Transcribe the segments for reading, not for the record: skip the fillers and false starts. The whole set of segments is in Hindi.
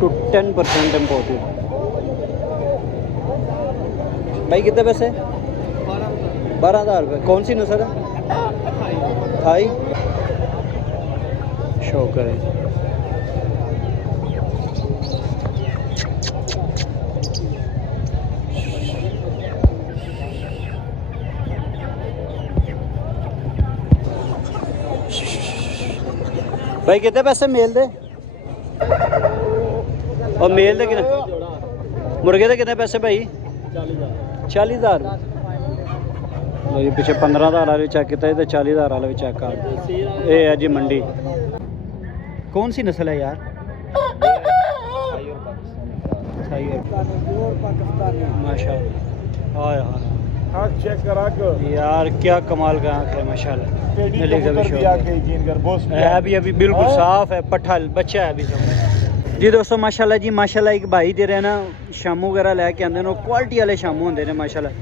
To 10% imported. भाई कितने पैसे? 12,000 रुपये। कौन सी नस्ल है? थाई शो करें। भाई कितने पैसे मेल दे और मेल दे कितने? मुर्गे दे कितने पैसे भाई? 40,000। ये पीछे 15,000 वाले चेक किया तो 40,000 वाले भी चेक कर। ये है जी मंडी। कौन सी नस्ल है यार? माशाल्लाह। हाँ यार चेक करा यार क्या कमाल का आँख है माशाल्लाह। है भी अभी बिल्कुल साफ है, पट्ठा बच्चा है अभी सब। जी दोस्तों माशाल्लाह जी माशाल्लाह। एक भाई दे रहे ना शामू वगैरह लैके आते हैं, क्वालिटी वाले शामू होंगे ने माशाल्लाह।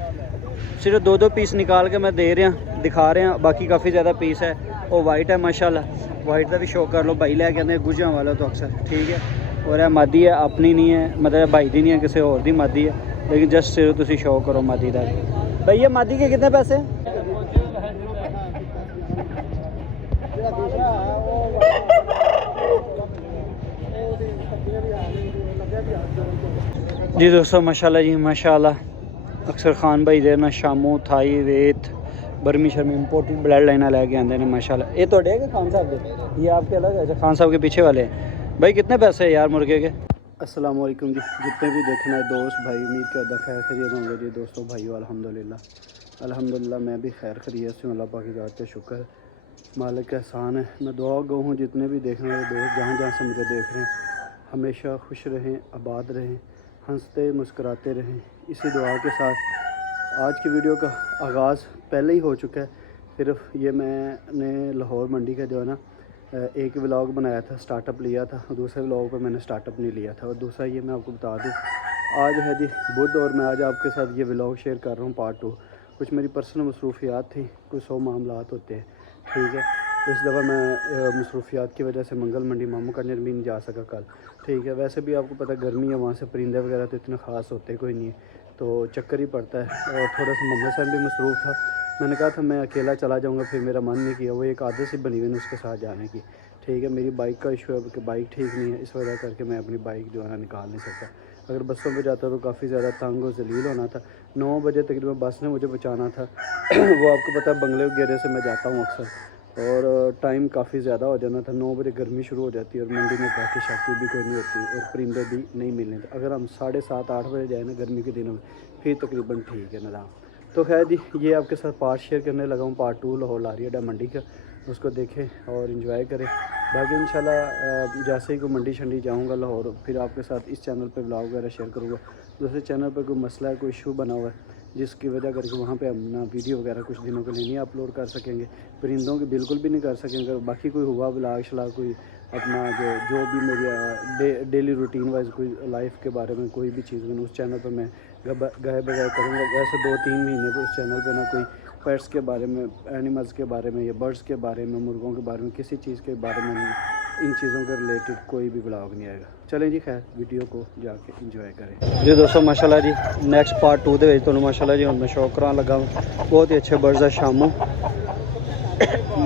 सिर्फ 2-2 पीस निकाल के मैं दे रहा दिखा रहे हैं, बाकी काफ़ी ज़्यादा पीस है। वो वाइट है माशाल्लाह। वाइट का भी शौक कर लो। भाई लैके आते गुजा वाला तो अक्सर ठीक है। और यह मादी है, अपनी नहीं है, मतलब भाई दी नहीं है, किसी और दी मादी है, लेकिन जस्ट सिर्फ तुम शौक करो मादी का। भैया मादी के कितने पैसे? जी दोस्तों माशाल्लाह जी माशाल्लाह। अक्सर खान भाई दे ना शामू थाई वेत बर्मी शर्मी इम्पोर्टेड ब्लड लाइना लैके आते हैं माशाल्लाह। ये तो है खान साहब के, ये आपके अलग है? खान साहब के पीछे वाले हैं। भाई कितने पैसे है यार मुर्गे के? अस्सलाम वालेकुम जी, जितने भी देखना है दोस्त भाई, उम्मीद करता खैर खैरियत होंगे जी दोस्तों भाइयों। अल्हम्दुलिल्लाह मैं भी खैर खैरियत से। अल्लाह पाक की ज़ात का शुक्र है, मालिक का एहसान है। मैं दुआ गो हूँ जितने भी देखने वाले दोस्त जहाँ जहाँ से मुझे देख रहे हैं हमेशा खुश रहें, आबाद रहें, हंसते मुस्कुराते रहें। इसी दुआ के साथ आज की वीडियो का आगाज़ पहले ही हो चुका है। सिर्फ ये मैंने लाहौर मंडी का जो है ना एक व्लॉग बनाया था, स्टार्टअप लिया था, और दूसरे व्लॉग पर मैंने स्टार्टअप नहीं लिया था। और दूसरा ये मैं आपको बता दूं, आज है जी बुध और मैं आज आपके साथ ये व्लॉग शेयर कर रहा हूँ पार्ट 2। कुछ मेरी पर्सनल मसरूफियात थी, कुछ 100 मामलात होते हैं ठीक है। इस दफ़ा मैं मसरूफियात की वजह से मंगल मंडी मामू का भी नहीं जा सका कल ठीक है। वैसे भी आपको पता गर्मी है, वहाँ से परिंदे वगैरह तो इतने ख़ास होते कोई नहीं है, तो चक्कर ही पड़ता है। और थोड़ा सा मोहम्मद साहब भी मसरूफ़ था, मैंने कहा था मैं अकेला चला जाऊंगा, फिर मेरा मन नहीं किया। वो एक आदत सी बनी हुई है उसके साथ जाने की ठीक है। मेरी बाइक का इशू है कि बाइक ठीक नहीं है, इस वजह करके मैं अपनी बाइक जो है ना निकाल नहीं सकता। अगर बसों में जाता तो काफ़ी ज़्यादा तंग और जलील होना था। 9 बजे तकरीबन बस ने मुझे पहुँचाना था वो आपको पता है बंगले वगैरह से मैं जाता हूँ अक्सर, और टाइम काफ़ी ज़्यादा हो जाना था। 9 बजे गर्मी शुरू हो जाती है और मंडी में बाकी शाकी भी कोई नहीं होती और परिंदे भी नहीं मिलने थे। अगर हम 7:30-8 बजे जाए ना गर्मी के दिनों में फिर तकरीबन ठीक है ना। तो खैर जी ये आपके साथ पार्ट शेयर करने लगा हूँ, पार्ट 2 लाहौर लारी अड्डा मंडी का, उसको देखें और इन्जॉय करें। बाकी इंशाल्लाह जैसे ही कोई मंडी शंडी जाऊँगा लाहौर, फिर आपके साथ इस चैनल पे व्लॉग वगैरह शेयर करूँगा। दूसरे चैनल पर कोई मसला है, कोई इशू बना हुआ है जिसकी वजह करके वहाँ पे हम ना वीडियो वगैरह कुछ दिनों के लिए नहीं अपलोड कर सकेंगे, परिंदों की बिल्कुल भी नहीं कर सकेंगे। बाकी कोई हुआ व्लॉग शलाग कोई अपना जो भी मेरी डेली रूटीन वाइज कोई लाइफ के बारे में कोई भी चीज़ मैंने उस चैनल पर मैं गाय बगाए करूँगा। वैसे 2-3 महीने पर उस चैनल पर ना कोई पेट्स के बारे में, एनिमल्स के बारे में या बर्ड्स के बारे में, मुर्गों के बारे में, किसी चीज़ के बारे में नहीं, इन चीज़ों के रिलेटेड कोई भी ब्लॉग नहीं आएगा। चलें जी खैर वीडियो को जाके इंजॉय करें जी दोस्तों माशाल्लाह जी। नैक्सट पार्ट 2 दे तो माशाल्लाह जी हम मैं शौक करान लगा हूँ। बहुत ही अच्छे बर्ड्स है शामू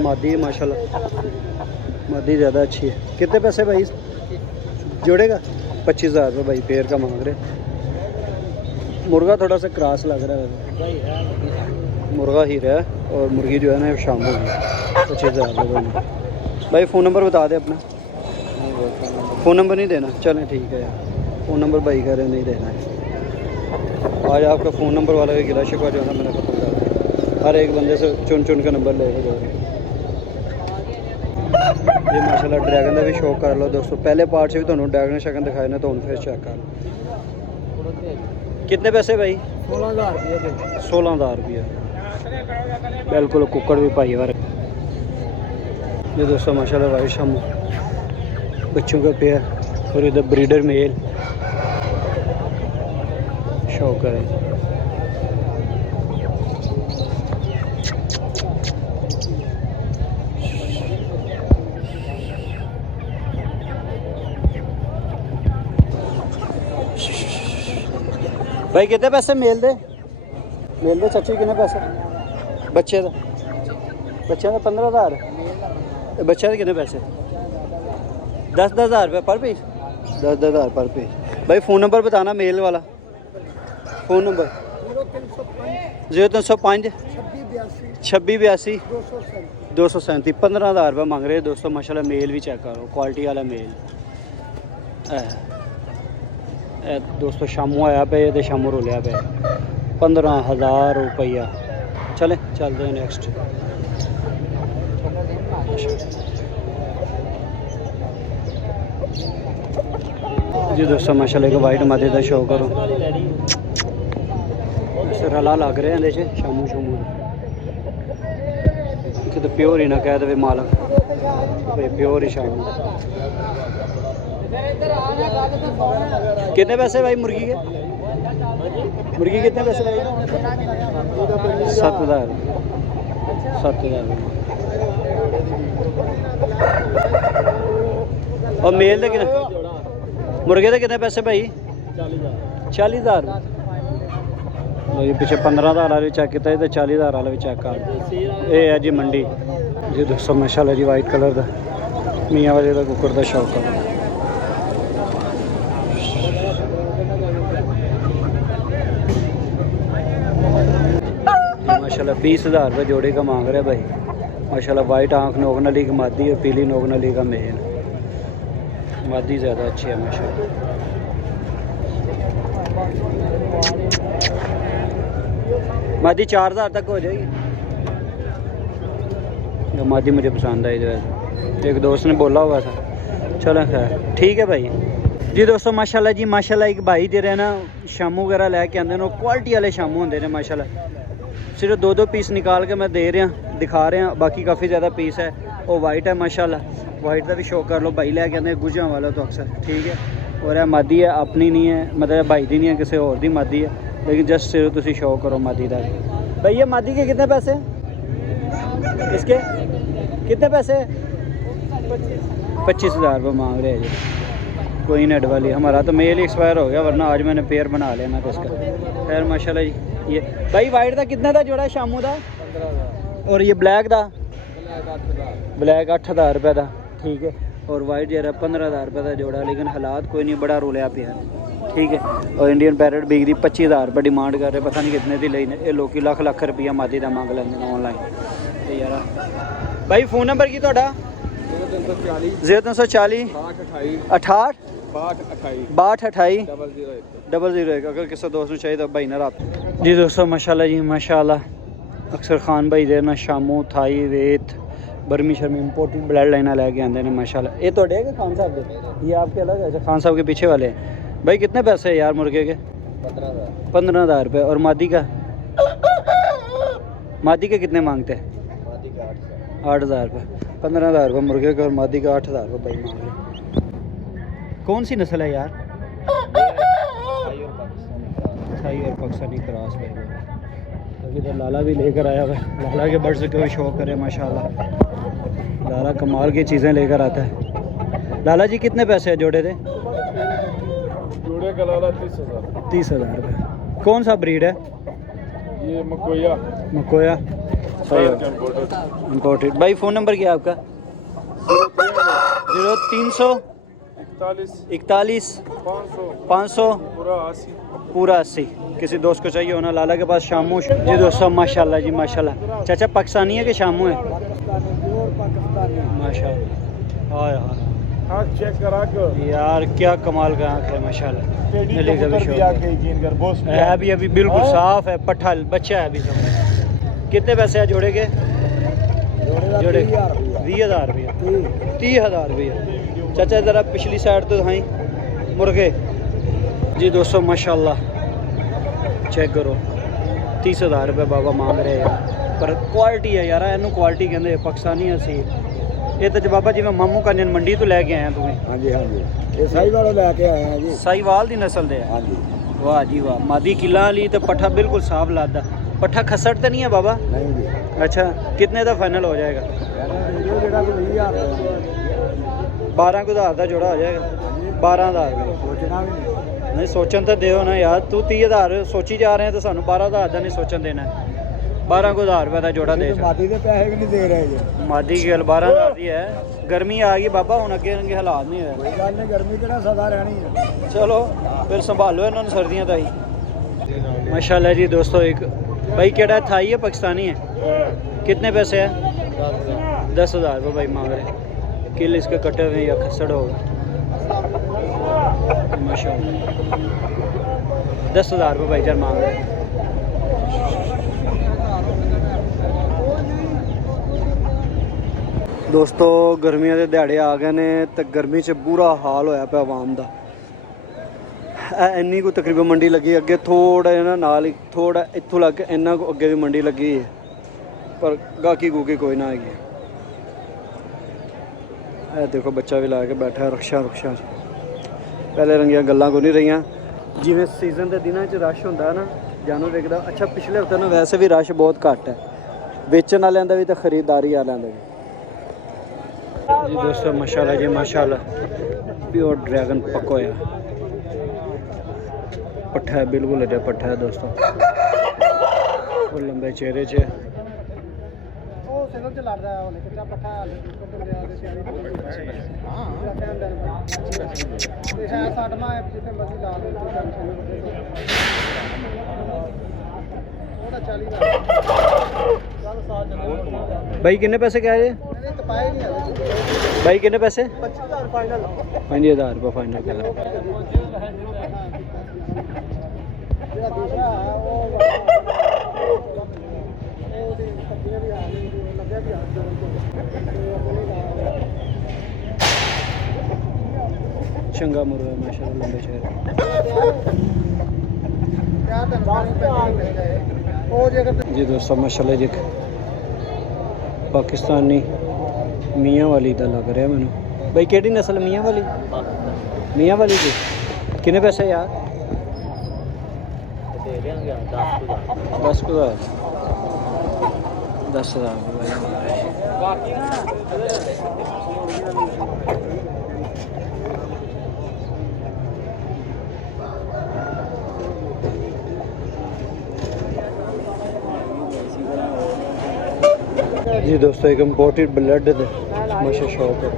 मादी माशाल्लाह, मादी ज़्यादा अच्छी है। कितने पैसे भाई जोड़ेगा? 25,000 रुपये भाई पेड़ का मांग रहे। मुर्गा थोड़ा सा क्रॉस लग रहा है, मुर्गा ही रहा है और मुर्गी जो है ना शामू की 25,000 रुपये। भाई फ़ोन नंबर बता दे अपना। फ़ोन नंबर नहीं देना? चलें ठीक है यार, फ़ोन नंबर भाई कह रहे नहीं देना है। आज आपका फ़ोन नंबर वाला भी गिला शिकवा जो है ना मैंने ख़त्म कर दिया, हर एक बंदे से चुन चुन के नंबर ले जो ये माशाल्लाह। ड्रैगन का भी शौक कर लो दोस्तों, पहले पार्ट से भी तुम्हें ड्रैगन शैगन दिखाए ना, तो फिर चेक कर लो। कितने पैसे भाई? 16,000 रुपये बिल्कुल। कुकड़ भी पाई बार ये दोस्तों माशाल्लाह। वाइट शामू बच्चों का पेयर और इधर ब्रीडर मेल शौक है। भाई कितने पैसे मेल दे चाची कितने पैसे बच्चे का 15,000 बच्चे के कितने पैसे 10,000 रुपये पर पीस 10,000 पर पीस। भाई फ़ोन नंबर बताना मेल वाला फ़ोन नंबर 0305 2682 237 15,000 रुपये मांग रहे दोस्तों माशाल्लाह। मेल भी चेक करो क्वालिटी वाला मेल दोस्तों। शामू आया पे तो शामू रोलिया पे 15,000 रुपया। चले चलते हैं नेक्स्ट जी दोस्तों माशाल्लाह एक वाइट मादे का शो करो रला लग रहे हैं शामू शामू कि तो प्योर ही ना कह दे मालक भाई प्योर ही शामू। कितने पैसे भाई मुर्गी के कितने पैसे भाई 7,000 और मेल के कितने मुर्गे के कितने पैसे भाई 40,000 ये पीछे 15,000 वाले चेक किया तो 40,000 वाला भी चेक कर ये है जी मंडी जी दोस्तों माशाल्लाह जी वाइट कलर का मियाँ वाले का कुकर का शौक है माशाल्लाह 20,000 रुपये जोड़े का मांग रहे भाई माशाल्लाह। वाइट आँख नोक नली की मादी है पीली नोक नली का मेल मादी ज़्यादा अच्छी है माशाल्लाह। मादी 4,000 तक हो जाएगी जो मादी मुझे पसंद आई जो है एक दोस्त ने बोला हुआ था। चलो खैर ठीक है भाई जी दोस्तों माशाल्लाह जी माशाल्लाह। एक भाई दे रहे ना शामू वगैरह लैके आते हैं क्वालिटी वाले शामू होंगे ने माशाल्लाह। सिर्फ 2 पीस निकाल के मैं दे रहा दिखा रहे हैं बाकी काफ़ी ज़्यादा पीस है वो वाइट है माशाल्लाह। वाइट का भी शौक कर लो भाई लैके आते गुजिया वाला तो अक्सर ठीक है। और यह मादी है अपनी नहीं है मतलब भाई दी नहीं है किसी और दी मादी है लेकिन जस्ट सिर्फ तुम शौक करो मादी का। भाई ये मादी के कितने पैसे इसके कितने पैसे 25,000 रुपये मांग रहे हैं जी। कोई नेट वाली हमारा तो मेल एक्सपायर हो गया वरना आज मैंने पेयर बना लेना था इसका। खैर माशाल्लाह जी ये भाई वाइट का कितने का जोड़ा शामू का 15,000 और ये ब्लैक का 8,000 रुपये का ठीक है। और वाइट जरा 15,000 रुपये का जोड़ा लेकिन हालात कोई नहीं बड़ा रोलिया पे ठीक है। और इंडियन पैरट बिकती 25,000 रुपये डिमांड कर रहे पता नहीं कितने की ली ये लोग लख रुपया मादी का मंग लेंगे ऑनलाइन यार। भाई फ़ोन नंबर की 0340 68 6228 001 अगर किसी दोस्त को चाहिए तो भाई ना रात जी दोस्तों माशाल्लाह जी माशाल्लाह। अक्सर खान भाई दे ना शामू थाई वेत बर्मी शर्मी इम्पोर्टेड ब्लड लाइन लैके आते हैं माशाल्लाह। ये तो है खान साहब के ये आपके अलग है खान साहब के पीछे वाले हैं। भाई कितने पैसे है यार मुर्गे के 15,000 रुपये। और मादी के कितने मांगते हैं 8,000 रुपये 15,000 रुपये मुर्गे का और मादी का 8,000 रुपये भाई मांग रहे। कौन सी नस्ल है यार थाई और पाकिस्तानी क्रॉस भाई अभी तो लाला भी लेकर आया हुआ लाला के बर्ड से कोई शौक करे माशाल्लाह। लाला कमाल की चीज़ें लेकर आता है। लाला जी कितने पैसे है जोड़े थे जोड़े का लाला 30,000 रुपये। कौन सा ब्रीड है ये मकोया इम्पोर्टेड। भाई फ़ोन नंबर क्या है आपका 0341 500 पूरा 80। किसी दोस्त को चाहिए होना लाला के पास शामू जी दोस्तों माशाल्लाह जी माशाल्लाह। चाचा पाकिस्तानी है कि शामू है माशाल्लाह। चेक करा यार क्या कमाल का आँख है माशाल्लाह। है अभी बिल्कुल साफ है पट्ठा बच्चा है अभी सब। कितने पैसे है जोड़े के 20,000 रुपये 30,000 रुपये। चाचा ज़रा पिछली साइड तो दिखाई मुर्गे जी दोस्तों माशाल्लाह चेक करो 30,000 रुपये बाबा मांग रहे हैं पर क्वालिटी है यार इनू क्वालिटी कहते पाकिस्तानी असी ये तो बाबा जी मैं मामू का मंडी तो लैके आया तुम्हें। हाँ जी ये साहीवाल लैके आया जी साहीवाल की नस्ल दे हाँ जी। वाह जी वाह मादी किला वाली तो पट्ठा बिल्कुल साफ लादा पट्ठा खसट तो नहीं है बाबा नहीं जी। अच्छा कितने का फाइनल हो जाएगा 12,000 का जोड़ा हो जाएगा 12,000 ਸੋਚਣਾ ਵੀ ਨਹੀਂ ਨਹੀਂ ਸੋਚਣ ਤਾਂ ਦਿਓ ਨਾ ਯਾਰ, ਤੂੰ 30,000 ਸੋਚੀ ਜਾ ਰਹੇ ਤਾਂ ਸਾਨੂੰ 12,000 ਦਾ ਨਹੀਂ ਸੋਚਣ ਦੇਣਾ। 12,000 ਰੁਪਏ ਦਾ ਜੋੜਾ ਦੇ ਮਾਦੀ ਦੇ ਪੈਸੇ ਵੀ ਨਹੀਂ ਦੇ ਰਹੇ ਜੀ। ਮਾਦੀ ਕੀ ਗੱਲ 12,000 ਦੀ ਹੈ। ਗਰਮੀ ਆ ਗਈ ਬਾਬਾ, ਹੁਣ ਅੱਗੇ ਅੱਗੇ ਹਾਲਾਤ ਨਹੀਂ ਹੋਏ। ਕੋਈ ਗੱਲ ਨਹੀਂ, ਗਰਮੀ ਕਿਹੜਾ ਸਦਾ ਰਹਿਣੀ ਹੈ। चलो फिर संभालो इन्होंने सर्दियाँ तो ही माशाल्लाह जी दोस्तों। एक भाई केड़ा थाई है पाकिस्तानी है, कितने पैसे है? 10,000 रुपये भाई मांग रहे। किल इसके कटे हुए या खसड़ होगा माशाल्लाह। 10,000 रुपये भाई जान मांग रहे। दोस्तों गर्मियों के दिहाड़े आ गए ने तो गर्मी च बुरा हाल होया पिया आवाम दा। ਇੰਨੀ ਕੁ ਤਕਰੀਬਨ ਮੰਡੀ ਲੱਗੀ, ਅੱਗੇ ਥੋੜਾ ਇਹਨਾਂ ਨਾਲ ਹੀ ਥੋੜਾ ਇੱਥੋਂ ਲੱਗ ਕੇ ਇੰਨਾ ਕੁ ਅੱਗੇ ਵੀ ਮੰਡੀ ਲੱਗੀ ਹੈ, ਪਰ ਗਾਹਕੀ ਗੂਕੀ ਕੋਈ ਨਾ ਹੈਗੀ। ਇਹ ਦੇਖੋ ਬੱਚਾ ਵੀ ਲਾ ਕੇ ਬੈਠਾ ਰਕਸ਼ਾ 'ਚ। ਪਹਿਲੇ ਰੰਗੀਆਂ ਗੱਲਾਂ ਕੋਈ ਨਹੀਂ ਰਹੀਆਂ, ਜਿਵੇਂ ਸੀਜ਼ਨ ਦੇ ਦਿਨਾਂ 'ਚ ਰਸ਼ ਹੁੰਦਾ ਨਾ ਜਾਨੂ ਵੇਖਦਾ। ਅੱਛਾ ਪਿਛਲੇ ਹਫ਼ਤੇ ਨਾ ਵੈਸੇ ਵੀ ਰਸ਼ ਬਹੁਤ ਘੱਟ ਹੈ, ਵੇਚਣ ਵਾਲਿਆਂ ਦਾ ਵੀ ਤੇ ਖਰੀਦਦਾਰੀ ਵਾਲਿਆਂ ਦਾ ਵੀ। ਜੀ ਦੋਸਤੋ ਮਾਸ਼ਾਅੱਲਾ ਜੀ माशाल्लाह, प्योर ड्रैगन पक्का होया पट्ठा है, बिल्कुल अजा पट्ठा है दोस्तों। और लंबे चेहरे च भाई किन्ने पैसे कह रहे? भाई किन्ने पैसे? 5,000 रुपये फाइनल कह रहे। चंगा मुर्गा माशाल्लाह, लंबे चेहरे। जी दोस्तों माशाल्लाह जी पाकिस्तानी मियाँ वाली का लग रहा मैनू। भाई केड़ी नस्ल मियाँ वाली? मियाँ वाली जी किन्ने पैसे यार? 10,000 10,000 जी दोस्तों। एक इम्पोर्टेड ब्लड माशा शॉप है,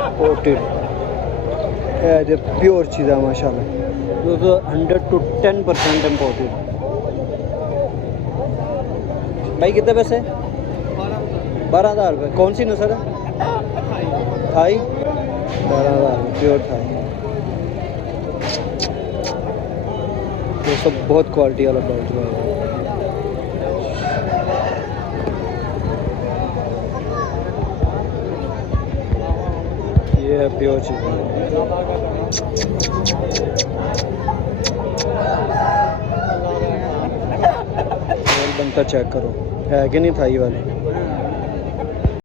इम्पोर्टेड जो प्योर चीज़ है माशाल्लाह दोस्तों। 100 to 10% इम्पोर्टेड। भाई कितने पैसे? 12,000 रुपये। कौन सी नस्ल है? थाई। 12,000 प्योर थाई दोस्तों, बहुत क्वालिटी वाला डॉग जो है। ये है प्योर चीज़। बनता चेक करो है कि नहीं थाई वाली।